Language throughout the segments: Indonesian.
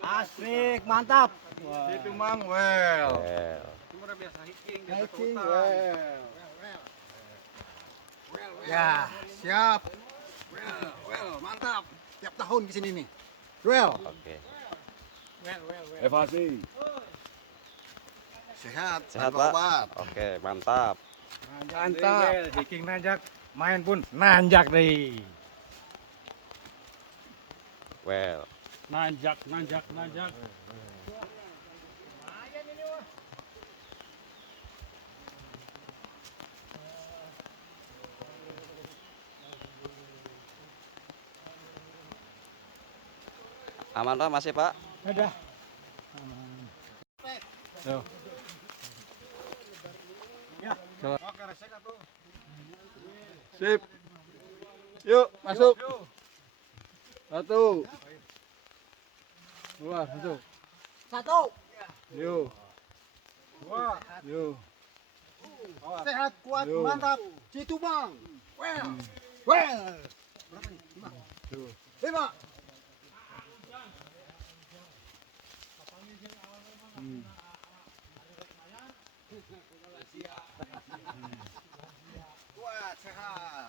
Asik, mantap. Itu mang well. Hiking well. Ya, siap. Well, mantap. Tiap tahun di sini nih. Well. Oke. Evasi. Sehat, Sehat, tanpa Pak. obat. Oke, mantap. Mantap. Hiking nanjak, main pun nanjak deh. Well. Nanjak. Aman Pak, masih Pak? Ada. Yo. Sip. Yuk, masuk. Satu. Dua, masuk. Satu. Yuk. Dua. Yuk. Sehat, kuat, Yo. mantap. Situ bang. Well. Well. Berapa nih? 5. Tuh. 5. Kuat, sehat.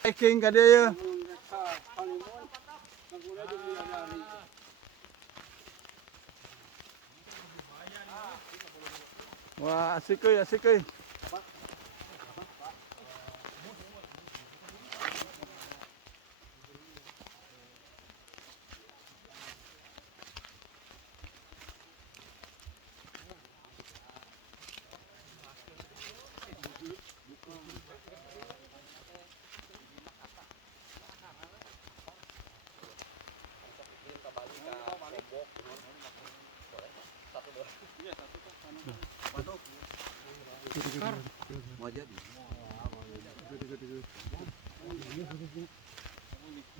Hiking ka dia. Wah, asik euy, asik euy.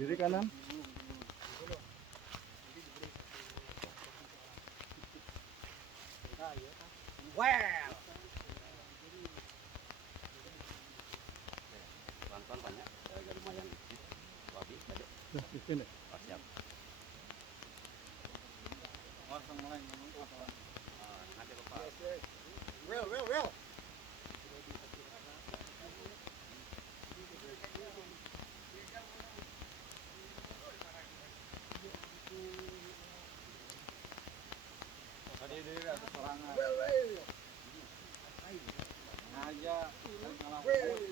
Kiri kanan. Well. Pelan-pelan banyak, agak lumayan wabi. Dah, di sini. Oh, siap. Nanti Bapak. Well.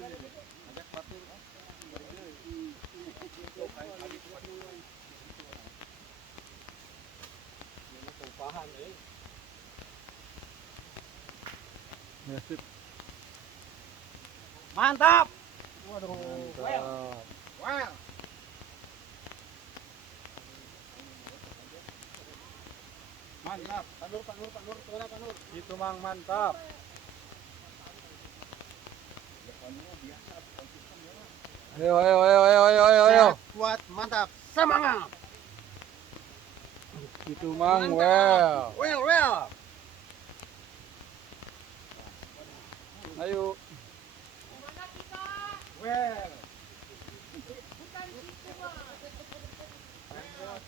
Ya, sip. Mantap. Waduh. Well. Mantap. Well. Mantap. Panur. Panur. Itu mang mantap. Ayo. Sehat, kuat, mantap. Semangat. Itu mang Mantap. well. Well. Ayo. Well.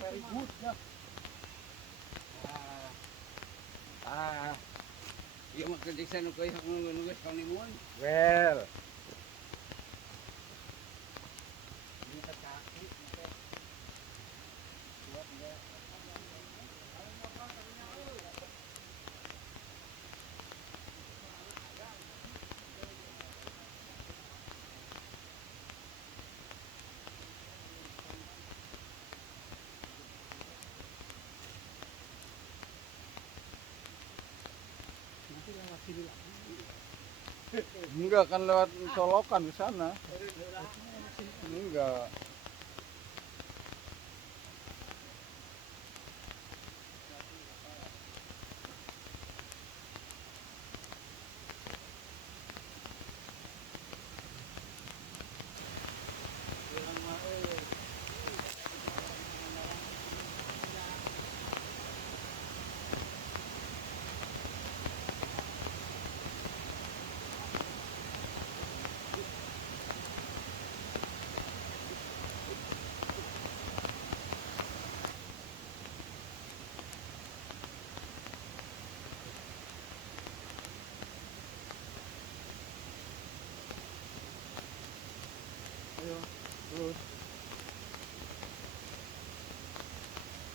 Very good ya. Iya mak kerja saya nukai hak nunggu sekali nimun. Well. Enggak kan lewat Colokan ke sana. Enggak.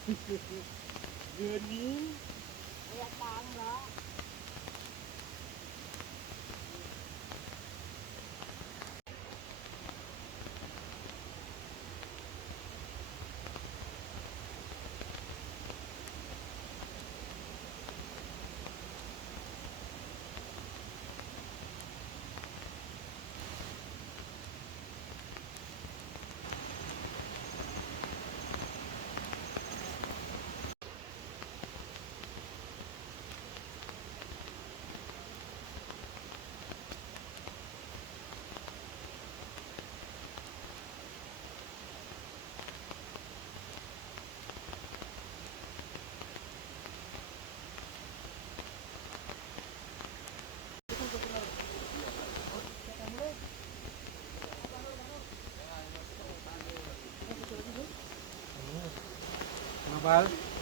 เดือนนี้ระยะกลางนะ Bal.